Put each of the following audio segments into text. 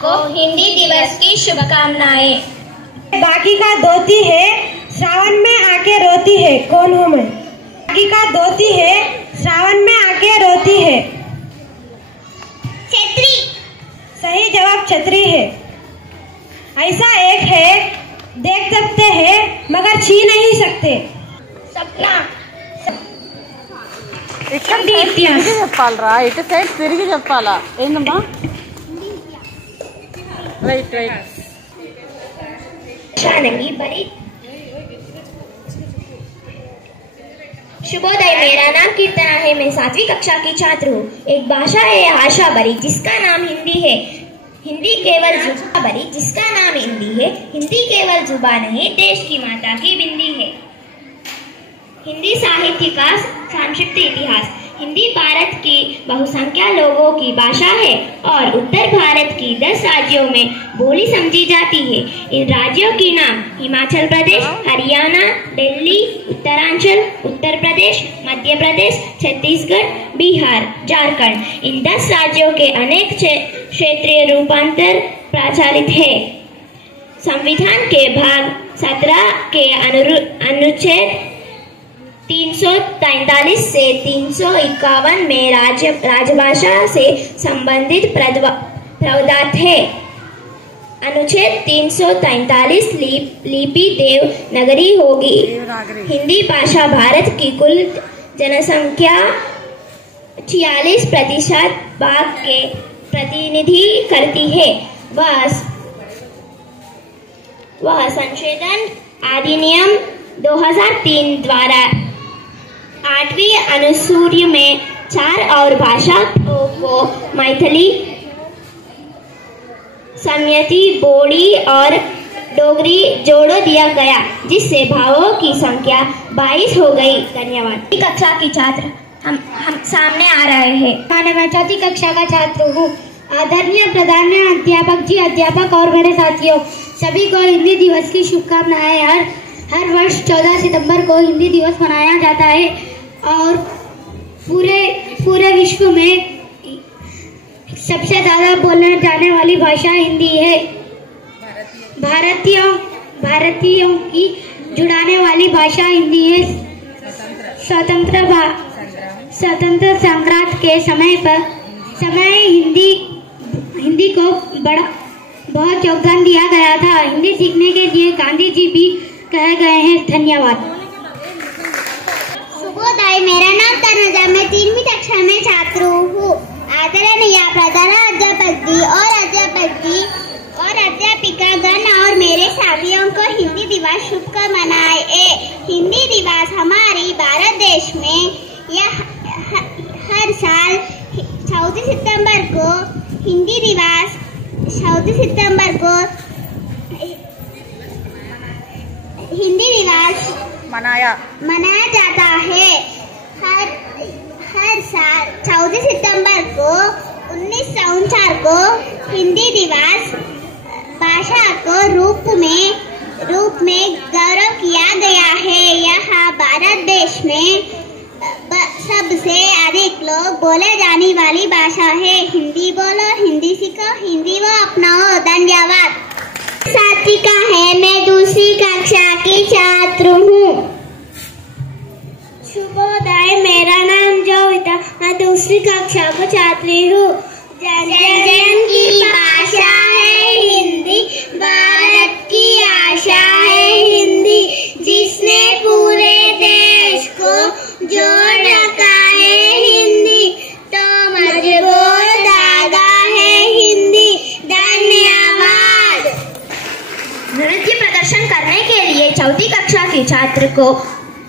सबको हिंदी दिवस की शुभकामनाएं। बाकी का धोती है, सावन में आके रोती है, कौन हूँ मैं? बाकी का धोती है, सावन में आके रोती है। छतरी। सही जवाब छतरी है। ऐसा एक है, देख सकते हैं मगर छू नहीं सकते। सपना। ఇక్కడ తిరిగి చెప్పాలరా, ఇటు సైడ్ తిరిగి చెప్పాలా? ఏందమ్మా? Right right. शुभोदय, मेरा नाम कीर्तना है। मैं 7वीं कक्षा की छात्र हूँ। एक भाषा है आशा भरी, जिसका नाम हिंदी है। हिंदी केवल जुबान भरी, जिसका नाम हिंदी है। हिंदी केवल जुबान नहीं, देश की माता की बिंदी है। हिंदी साहित्य का संक्षिप्त इतिहास। हिंदी भारत की बहुसंख्या लोगों की भाषा है और उत्तर भारत की 10 राज्यों में बोली समझी जाती है। इन राज्यों के नाम हिमाचल प्रदेश, हरियाणा, दिल्ली, उत्तरांचल, उत्तर प्रदेश, मध्य प्रदेश, छत्तीसगढ़, बिहार, झारखंड। इन 10 राज्यों के अनेक क्षेत्रीय रूपांतर प्रचलित है। संविधान के भाग 17 के अनुच्छेद 343 से 351 में राजभाषा से संबंधित प्रावधान है। अनुच्छेद 343 लिपि देवनागरी होगी। हिंदी भाषा भारत की कुल जनसंख्या 46% भाग के प्रतिनिधि करती है। वह संशोधन अधिनियम 2003 द्वारा 8वीं अनुसूची में 4 और भाषाओं को मैथिली, समयती, बोड़ी और डोगरी जोड़ दिया गया, जिससे भाषाओं की संख्या 22 हो गई। धन्यवाद। कक्षा की छात्र हम सामने आ रहे हैं। मैं 4वीं कक्षा का छात्र हूँ। आदरणीय प्रधान अध्यापक जी, अध्यापक और बड़े साथियों, सभी को हिंदी दिवस की शुभकामनाएं। हर वर्ष 14 सितंबर को हिंदी दिवस मनाया जाता है और पूरे विश्व में सबसे ज़्यादा बोलने जाने वाली भाषा हिंदी है। भारतीयों की जुड़ाने वाली भाषा हिंदी है। स्वतंत्र संग्राम के समय हिंदी को बहुत योगदान दिया गया था। हिंदी सीखने के लिए गांधी जी भी कहे गए हैं। धन्यवाद। शुभोदय, मेरा नाम तनुजा, मैं 3वीं कक्षा में छात्र हूँ। आदरणीय प्रधान अध्यापक जी और अध्यापिका गण और मेरे साथियों को हिंदी दिवस शुभकामनाएं। हिंदी दिवस हमारी भारत देश में हर साल 14 सितंबर को हिंदी दिवस मनाया जाता है। हर साल 14 सितंबर को 1949 को हिंदी दिवस भाषा को रूप में गौरव किया गया है। यह भारत देश में सबसे अधिक लोग बोले जाने वाली भाषा है। हिंदी बोलो, हिंदी सीखो, हिंदी वो अपनाओ। धन्यवाद। सात्विका है, मैं 2वीं कक्षा की छात्र हूँ। शुभोदय, मेरा नाम जोविता, मैं 2वीं कक्षा को छात्री हूँ। जन की भाषा है हिंदी, भारत की आशा है हिंदी, जिसने पूरे देश को जोड़ रखा है हिंदी, तो मजबूत धागा है हिंदी। धन्यवाद। नृत्य प्रदर्शन करने के लिए 4वीं कक्षा की छात्र को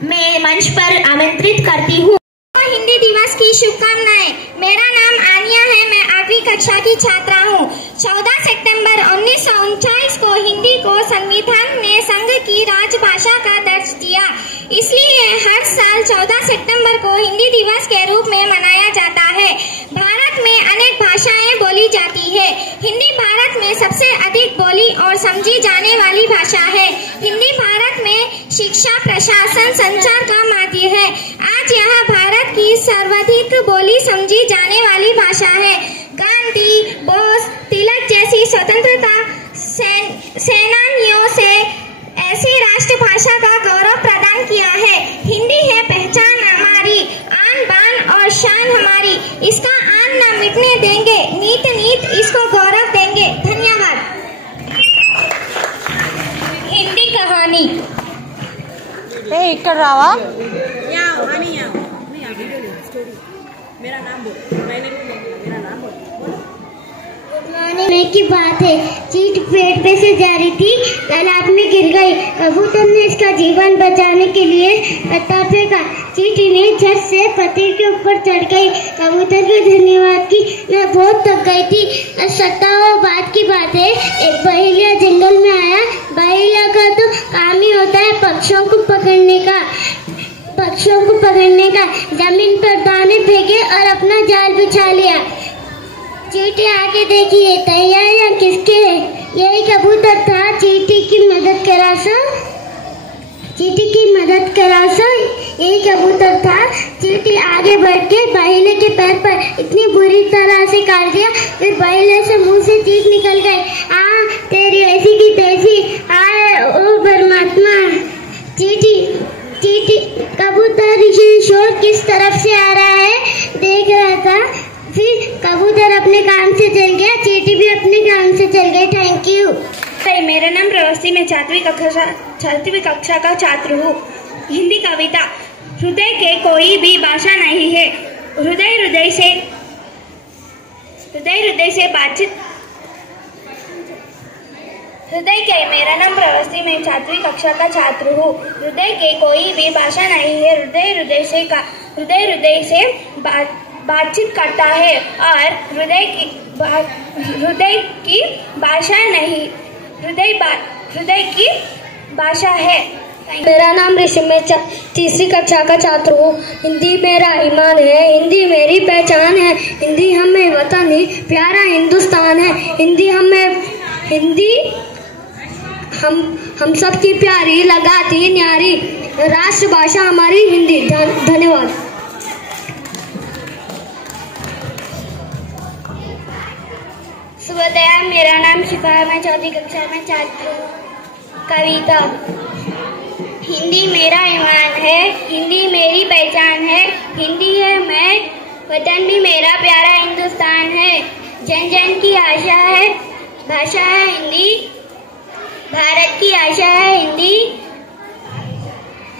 मैं मंच पर आमंत्रित करती हूँ। हिंदी दिवस की शुभकामनाएं। मेरा नाम आनिया है, मैं 8वीं कक्षा की छात्रा हूँ। 14 सितंबर 1949 को हिंदी को संविधान ने संघ की राजभाषा का दर्ज दिया, इसलिए हर साल 14 सितंबर को हिंदी दिवस के रूप में मनाया जाता है। भारत में अनेक भाषाएं बोली जाती है। हिंदी भारत में सबसे अधिक बोली और समझी जाने वाली भाषा है। हिंदी भारत में शिक्षा, प्रशासन, संचार का माध्यम है। आज यह भारत की सर्वाधिक बोली समझी जाने वाली भाषा है। गांधी, बोस, तिलक जैसी ఇక్కడ రావా? मरने की बात है। चींटी पेड़ पे से जा रही थी, तालाब में गिर गई। कबूतर ने इसका जीवन बचाने के लिए पत्थर फेंका। चींटी ने झट से पत्थर के ऊपर चढ़ गई। कबूतर के धन्यवाद की मैं बहुत थक गई थी। सप्ताहों बाद की बात है, एक बहेलिया जंगल में आया। बहेलिया का तो काम ही होता है पक्षियों को पकड़ने का। जमीन पर दाने फेंके और अपना जाल बिछा लिया। चींटी आके देखिए तैयारियां किसके है? यही कबूतर था। चींटी की मदद करा सो यही कबूतर था। चींटी आगे बढ़ के बहेलिया के पैर पर इतनी बुरी तरह से काट दिया, फिर बहेलिया से मुंह से चीख निकल गई, तेरी ऐसी की तैसी, आए ओ परमात्मा। चींटी कबूतर शोर किस तरफ से आ रहा है देख रहा था। फिर कबूतर अपने काम से चल गया, चींटी भी अपने काम से चल गई। Thank you. मेरा नाम प्रवासी, मैं 4वीं कक्षा का छात्र हूँ। हिंदी कविता। हृदय के कोई भी भाषा नहीं है, हृदय से बातचीत। मेरा नाम प्रवासी, मैं 4वीं कक्षा का छात्र हूँ। हृदय के कोई भी भाषा नहीं है, हृदय से बातचीत करता है और हृदय की भाषा है। मेरा नाम ऋषि, मैं 3री कक्षा का छात्र हूँ। हिंदी मेरा ईमान है, हिंदी मेरी पहचान है। हिंदी हमें वतन ही प्यारा हिंदुस्तान है। हिंदी हम सब की प्यारी लगाती न्यारी, राष्ट्रभाषा हमारी हिंदी। धन्यवाद। शुभोदय, मेरा नाम शिफा है, मैं 4वीं कक्षा में छात्र हूँ। कविता। हिंदी मेरा ईमान है, हिंदी मेरी पहचान है। हिंदी है मैं, वतन भी मेरा प्यारा हिंदुस्तान है। जन जन की आशा है, भाषा है हिंदी, भारत की आशा है हिंदी,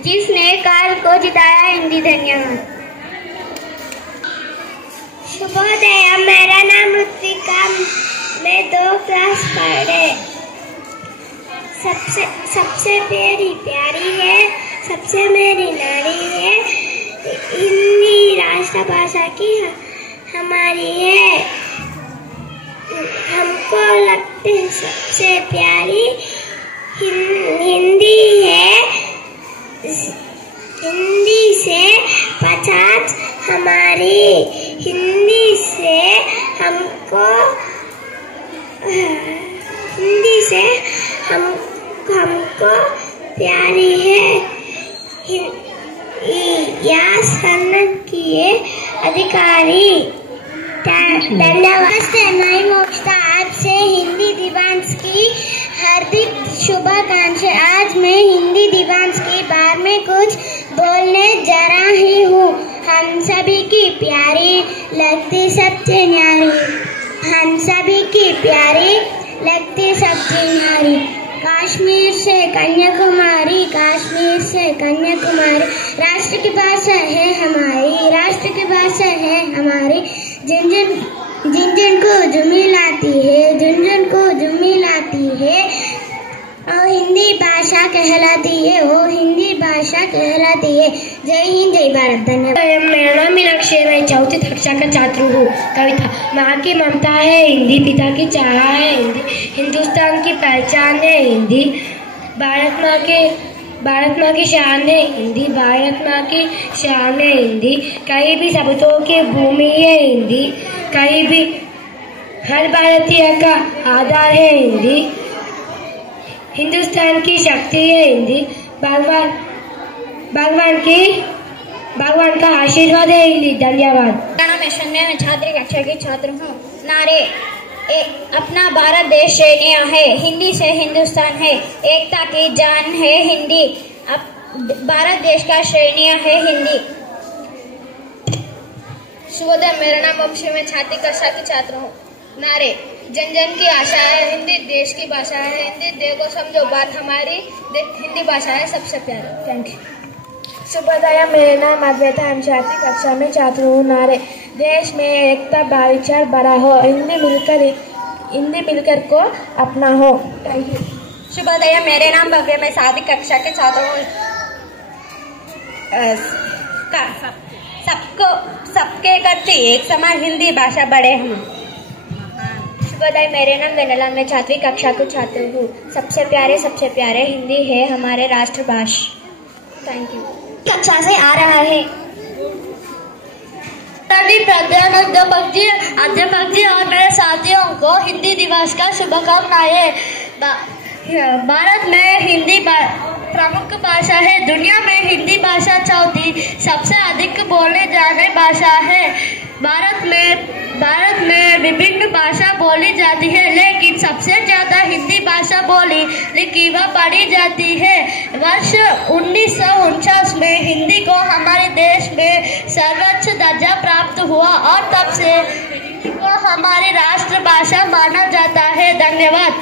जिसने काल को जिताया हिंदी। धन्यवाद। शुभोदय, मेरा नाम ऋतिका, मैं 2 क्लास पढ़े। सबसे मेरी प्यारी है, सबसे मेरी नारी है। हिंदी राष्ट्रभाषा की हमारी है। हमको लगती है सबसे प्यारी हिंदी है। हिंदी से 50 हमारी, हिंदी से हमको प्यारी है। यास करने किए अधिकारी। धन्यवाद। मैं मोक्षता आपसे हिंदी दिवस की हार्दिक शुभाकांक्षाएं। आज मैं हिंदी दिवस के बारे में कुछ बोलने जा रही हूँ। हम सभी की प्यारी लगती सबसे न्यारी, हम सभी की प्यारी लगती सबसे न्यारी। कश्मीर से कन्याकुमारी, राष्ट्र की भाषा है हमारी, राष्ट्र की भाषा है हमारी। जिन जिन को जुम्मी लाती है, वो हिंदी भाषा कहलाती है। जय हिंद, जय भारत। धन्यवाद। मेरा नाम मीनाक्षी है, मैं 4वीं कक्षा का छात्र हूँ। कविता। माँ की ममता है हिंदी, पिता की चाह है हिंदी, हिंदुस्तान की पहचान है हिंदी, भारत माँ की शान है हिंदी, कहीं भी शब्दों की भूमि है हिंदी, कहीं भी हर भारतीय का आधार है हिंदी, हिंदुस्तान की शक्ति है हिंदी, भगवान का आशीर्वाद है हिंदी। धन्यवाद। मेरा नाम ऐश्वर्या, मैं 4वीं कक्षा की छात्र हूँ। नारे। अपना भारत देश श्रेणियाँ है, हिंदी से हिंदुस्तान है, एकता की जान है हिंदी, भारत देश का श्रेणियाँ है हिंदी। शुभोदय, मेरा नाम अक्षय, मैं 4वीं कक्षा की छात्र हूँ। नारे। जन जन की आशा है, हिंदी देश की भाषा है, हिंदी देखो समझो बात हमारी, हिंदी भाषा है सबसे प्यारी। Thank you. शुभोदय, मेरे नाम अद्वैता, हम 4वीं कक्षा में छात्र हूँ। नारे देश में एकता भाईचारा बड़ा हो, हिंदी मिलकर को अपना हो। Thank you. शुभोदय, मेरे नाम भव्य, मैं 7वीं कक्षा के छात्र हूँ। सबके करती एक समान हिंदी भाषा बढ़े हम। शुभोदय, मेरे नाम वेनला, मैं 4वीं कक्षा को छात्र हूँ। सबसे प्यारे हिंदी है हमारे राष्ट्रभाषा। Thank you. कक्षा से आ रहा है अध्यापक जी और मेरे साथियों को हिंदी दिवस का शुभकामनाएं। भारत में हिंदी प्रमुख भाषा है। दुनिया में हिंदी भाषा चौथी सबसे अधिक बोले जाने भाषा है। भारत में विभिन्न भाषा बोली जाती है, लेकिन सबसे ज्यादा हिंदी भाषा बोली लिखी व पढ़ी जाती है। वर्ष 1949 में हिंदी को हमारे देश में सर्वोच्च दर्जा प्राप्त हुआ और तब से हिंदी को हमारी राष्ट्रभाषा माना जाता है। धन्यवाद।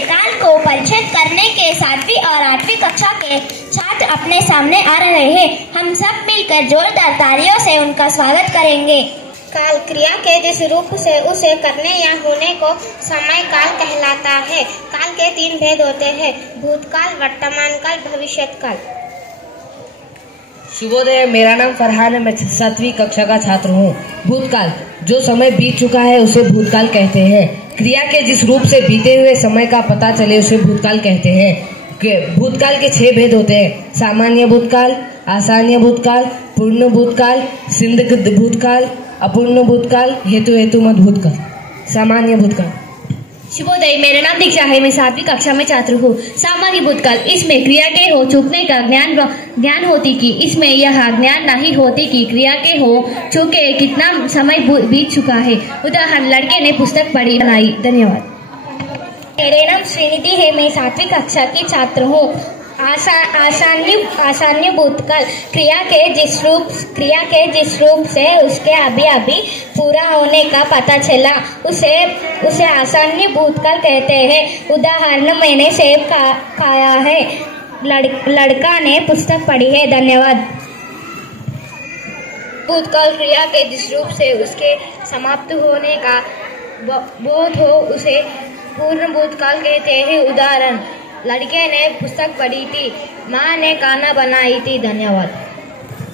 काल को परिचय करने के 7वीं और 8वीं कक्षा के छात्र अपने सामने आ रहे हैं। हम सब मिलकर जोरदार तालियों से उनका स्वागत करेंगे। काल क्रिया के जिस रूप से उसे करने या होने को समय काल कहलाता है। काल के 3 भेद होते हैं: भूतकाल, वर्तमान काल, भविष्यत काल। शुभोदय, मेरा नाम फरहान है, मैं 7वीं कक्षा का छात्र हूँ। भूतकाल, जो समय बीत चुका है उसे भूतकाल कहते हैं। क्रिया के जिस रूप से बीते हुए समय का पता चले उसे भूतकाल कहते हैं। भूतकाल के 6 भेद होते हैं: सामान्य भूतकाल, आसान्य भूतकाल, पूर्ण भूतकाल, संदिग्ध भूतकाल, अपूर्ण भूतकाल, हेतुमत भूतकाल। सामान्य भूतकाल। शुभोदय, मेरा नाम दीक्षा है, मैं 7वीं कक्षा में छात्र हूँ। सामान्य भूतकाल, इसमें क्रिया के हो चुकने का ज्ञान होती कि इसमें यह ज्ञान नहीं होती कि क्रिया के हो चुके कितना समय बीत चुका है। उदाहरण, लड़के ने पुस्तक पढ़ी बनाई। धन्यवाद। मेरे नाम श्रीनिधि है, मैं 7वीं कक्षा की छात्र हूँ। आसान्य भूतकाल, क्रिया के जिस रूप से उसके अभी पूरा होने का पता चला उसे आसान्य भूतकाल कहते हैं। उदाहरण, मैंने सेब खाया है, लड़का ने पुस्तक पढ़ी है। धन्यवाद। भूतकाल, क्रिया के जिस रूप से उसके समाप्त होने का बोध हो उसे पूर्ण भूतकाल कहते हैं। उदाहरण, लड़के ने पुस्तक पढ़ी थी, माँ ने खाना बनाई थी। धन्यवाद।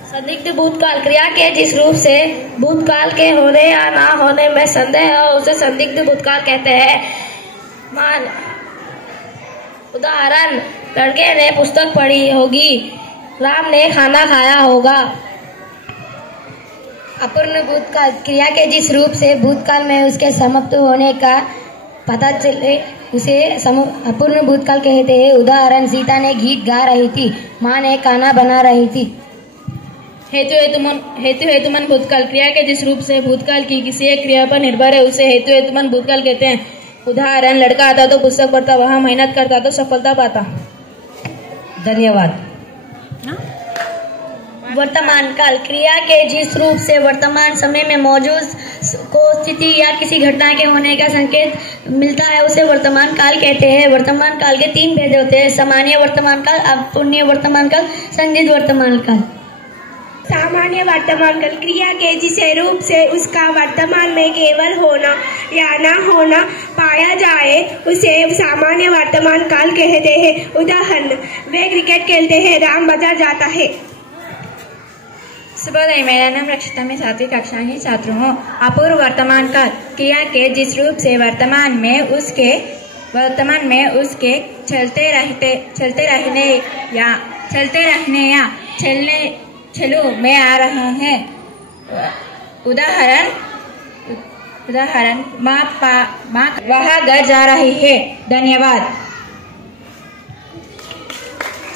संदिग्ध भूतकाल, क्रिया के जिस रूप से भूतकाल के होने या ना होने में संदेह हो उसे संदिग्ध भूतकाल कहते हैं। उदाहरण, लड़के ने पुस्तक पढ़ी होगी, राम ने खाना खाया होगा। अपूर्ण भूतकाल, क्रिया के जिस रूप से भूतकाल में उसके समाप्त होने का पता चले उसे अपूर्ण भूतकाल कहते हैं। उदाहरण, सीता ने गीत गा रही थी, माँ ने खाना बना रही थी। हेतुमत भूतकाल, क्रिया के जिस रूप से भूतकाल की किसी एक क्रिया पर निर्भर है उसे हेतुमत भूतकाल कहते हैं। उदाहरण, लड़का आता तो पुस्तक पढ़ता, वहाँ मेहनत करता तो सफलता पाता। धन्यवाद। वर्तमान काल, क्रिया के जिस रूप से वर्तमान समय में मौजूद को स्थिति या किसी घटना के होने का संकेत मिलता है उसे वर्तमान काल कहते हैं। वर्तमान काल के 3 भेद होते हैं: सामान्य वर्तमान काल, अपूर्ण वर्तमान काल, संदिग्ध वर्तमान काल। सामान्य वर्तमान काल, क्रिया के जिस रूप से उसका वर्तमान में केवल होना या न होना पाया जाए उसे सामान्य वर्तमान काल कहते हैं। उदाहरण, वे क्रिकेट खेलते हैं, राम बाजार जाता है। शुभोदय, मेरा नाम रक्षिता, मैं 7वीं कक्षा की छात्र हूँ। अपूर्व वर्तमान काल, क्रिया के जिस रूप से वर्तमान में उसके चलते रहने या चलो में आ रहे हैं। उदाहरण, माँ वहाँ घर जा रही है। धन्यवाद।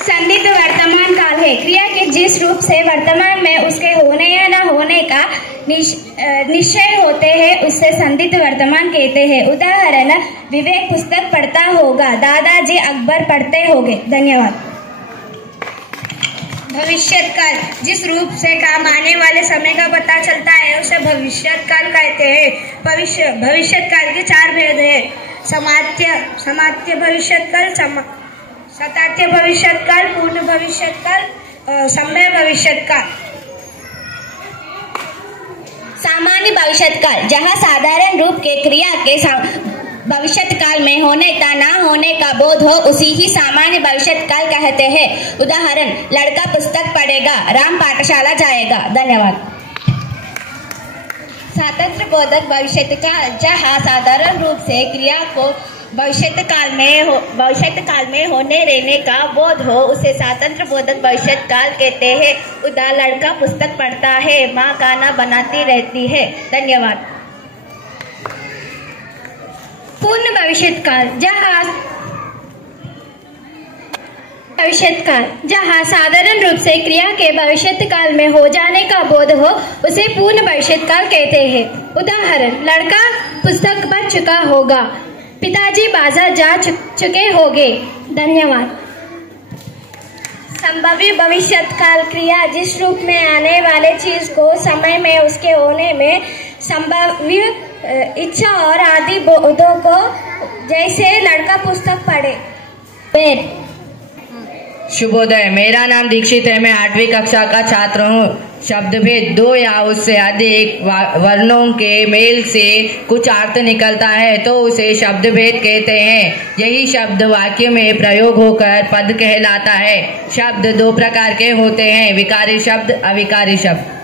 संदिग्ध वर्तमान काल है, क्रिया के जिस रूप से वर्तमान में उसके होने या न होने का निश्चय होते हैं उसे संदिग्ध वर्तमान कहते हैं। उदाहरण, विवेक पुस्तक पढ़ता होगा, दादाजी अखबार पढ़ते होंगे। धन्यवाद। भविष्यत काल, जिस रूप से काम आने वाले समय का पता चलता है उसे भविष्यत काल कहते हैं। भविष्यत काल के 4 भेद है: समात्य भविष्यत काल, सत्य भविष्यत काल, पूर्ण भविष्यत काल, समय भविष्यत्काल। सामान्य भविष्यत्काल, जहाँ साधारण रूप के क्रिया के भविष्यत्काल में होने का ना होने का बोध हो, उसी ही सामान्य भविष्यत्काल कहते हैं। उदाहरण, लड़का पुस्तक पढ़ेगा, राम पाठशाला जाएगा। धन्यवाद। स्वतंत्र बोधक भविष्यत्काल, जहाँ साधारण रूप से क्रिया को भविष्यत्काल में होने रहने का बोध हो, उसे स्वतंत्र बोधक भविष्यत्काल कहते हैं। उदाहरण, लड़का पुस्तक पढ़ता है, माँ खाना बनाती रहती है। धन्यवाद। पूर्ण भविष्यत्काल, जहाँ साधारण रूप से क्रिया के भविष्यत्काल में हो जाने का बोध हो, उसे पूर्ण भविष्यत्काल कहते हैं। उदाहरण, लड़का पुस्तक पढ़ चुका होगा, पिताजी बाजार जा चुके होंगे। धन्यवाद। संभाव्य भविष्यत्काल, क्रिया जिस रूप में आने वाले चीज को समय में उसके होने में संभाव्य इच्छा और आदि बोधों को, जैसे लड़का पुस्तक पढ़े। शुभोदय। मेरा नाम दीक्षित है। मैं 8वीं कक्षा का छात्र हूँ। शब्द भेद, दो या उससे अधिक वर्णों के मेल से कुछ अर्थ निकलता है तो उसे शब्द भेद कहते हैं। यही शब्द वाक्य में प्रयोग होकर पद कहलाता है। शब्द दो प्रकार के होते हैं, विकारी शब्द, अविकारी शब्द।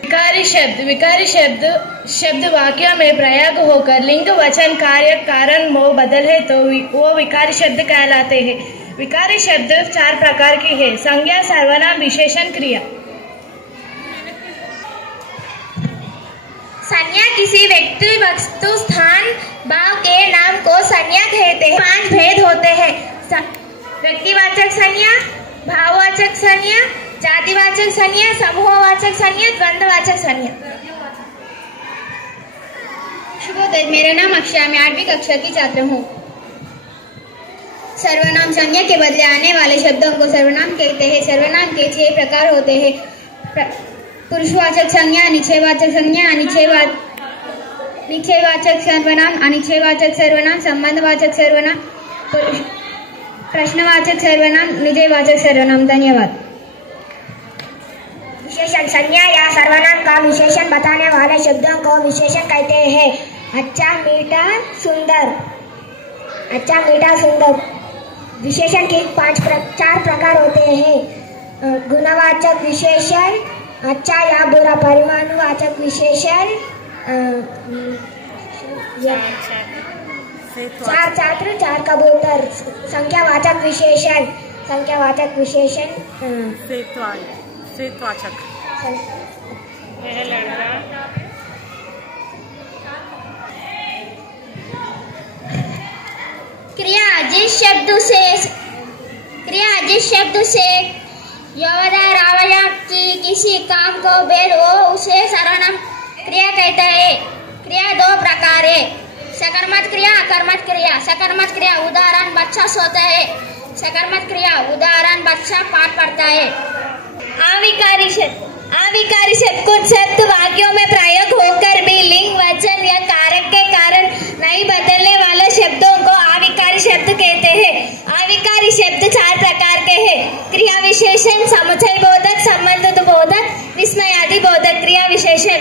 विकारी शब्द वाक्य में प्रयोग होकर लिंग, वचन, कार्य, कारण, मोह बदले तो वो विकारी शब्द कहलाते हैं। विकारी शब्द 4 प्रकार की है: संज्ञा, सर्वनाम, विशेषण, क्रिया। संज्ञा किसी व्यक्ति, वस्तु, स्थान, भाव के नाम को संज्ञा कहते हैं। 5 भेद होते हैं: व्यक्तिवाचक संज्ञा, भाववाचक संज्ञा, जातिवाचक संज्ञा, समूहवाचक संज्ञा, द्वंद्ववाचक संज्ञा। शुभोदय। मेरा नाम अक्षय, मैं 8वीं कक्षा की छात्र हूँ। सर्वनाम, संज्ञा के बदले आने वाले शब्दों को सर्वनाम कहते हैं। सर्वनाम के 6 प्रकार होते हैं: पुरुषवाचक संज्ञा, निश्चयवाचक संज्ञा, निश्चयवाचक सर्वनाम, अनिश्चयवाचक सर्वनाम, संबंधवाचक सर्वनाम, प्रश्नवाचक सर्वनाम, निजयवाचक सर्वनाम। धन्यवाद। विशेषण, संज्ञा या सर्वनाम का विशेषण बताने वाले शब्दों को विशेषण कहते हैं। अच्छा, मीठा, सुंदर। अच्छा, मीठा, सुंदर। विशेषण के 4 प्रकार होते हैं: गुणवाचक विशेषण, अच्छा या बुरा, परिमाणवाचक विशेषण, 4 छात्र, 4 कबूतर, संख्यावाचक विशेषण, स्वेतवाचक। क्रिया जिस शब्द से व्यवधान की किसी काम को भेद हो, उसे सर्वनाम क्रिया कहते हैं। क्रिया 2 प्रकार है: सकर्मक क्रिया, अकर्मक क्रिया। सकर्मक क्रिया, उदाहरण, बच्चा सोता है। सकर्मक क्रिया, उदाहरण, बच्चा पाठ पढ़ता है। अविकारी शब्द कुछ शब्द वाक्यों में प्रयोग होकर भी लिंग, वचन या कारक के कारण नहीं बदलने वाले शब्दों को अविकारी शब्द कहते हैं। अविकारी शब्द 4 प्रकार के हैं: क्रिया विशेषण, समुच्चय बोधक, संबंध बोधक, विस्मयादि बोधक। क्रिया विशेषण,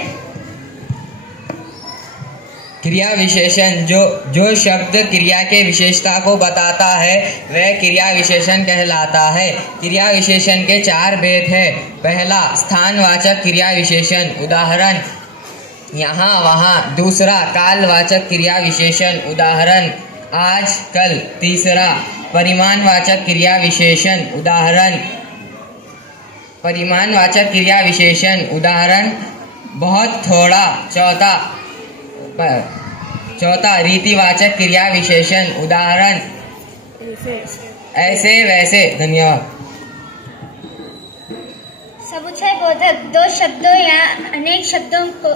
क्रिया विशेषण, जो शब्द क्रिया के विशेषता को बताता है वह क्रिया विशेषण कहलाता है। क्रिया विशेषण के 4 भेद है। पहला, स्थानवाचक क्रिया विशेषण, उदाहरण, यहाँ, वहाँ। दूसरा, कालवाचक क्रिया विशेषण, उदाहरण, आज, कल। तीसरा, परिमाणवाचक क्रिया विशेषण, उदाहरण, परिमाणवाचक क्रिया विशेषण, उदाहरण, बहुत, थोड़ा। चौथा, रीतिवाचक क्रिया विशेषण, उदाहरण, ऐसे, वैसे। धन्यवाद। समुच्चय बोधक 2 शब्दों या अनेक शब्दों को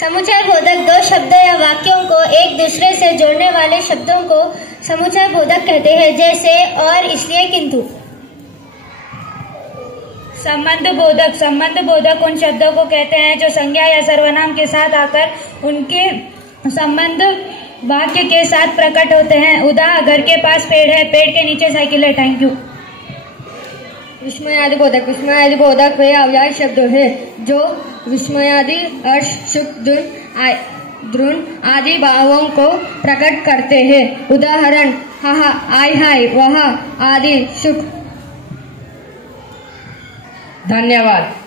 समुच्चय बोधक 2 शब्दों या वाक्यों को एक दूसरे से जोड़ने वाले शब्दों को समुच्चय बोधक कहते हैं, जैसे और, इसलिए, किंतु। संबंध बोधक उन शब्दों को कहते हैं जो संज्ञा या सर्वनाम के साथ आकर उनके संबंध वाक्य के साथ प्रकट होते हैं। उदा घर के पास पेड़ है, पेड़ के नीचे साइकिल है। Thank you. विस्मयादि बोधक वे अव्यय शब्द है जो विस्मयादि अर्श सुख द्रुन आदि भावों को प्रकट करते हैं। उदाहरण हा आय हाय वह आदि सुख। धन्यवाद।